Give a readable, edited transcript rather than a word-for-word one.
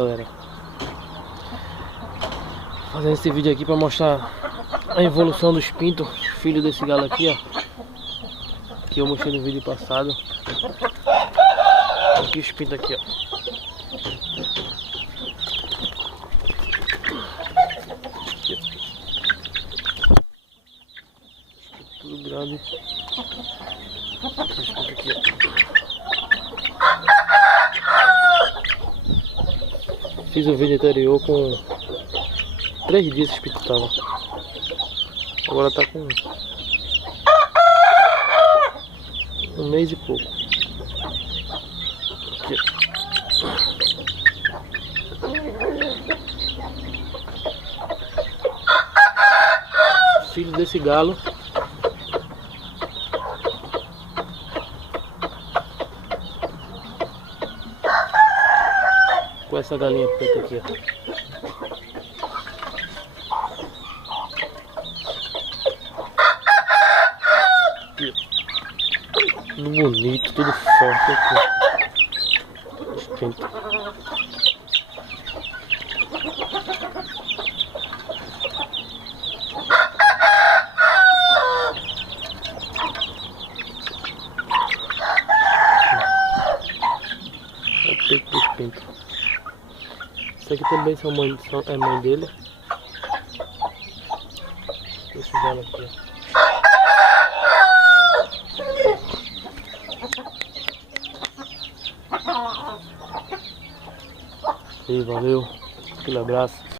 Galera, fazendo esse vídeo aqui para mostrar a evolução dos pintos, filho desse galo aqui, ó, que eu mostrei no vídeo passado. Aqui os pintos aqui, ó. Tudo grande. Os pintos aqui, ó. Fiz o vídeo anterior com 3 dias esse pinto tava. Agora tá com 1 mês e pouco. Aqui. Filho desse galo. Com essa galinha preta aqui, ó. Aqui. Tudo bonito, tudo forte aqui. Os pintos. É o peito dos pintos. Esse aqui também é mãe dele. Esse galo aqui, ó. E valeu, aquele abraço.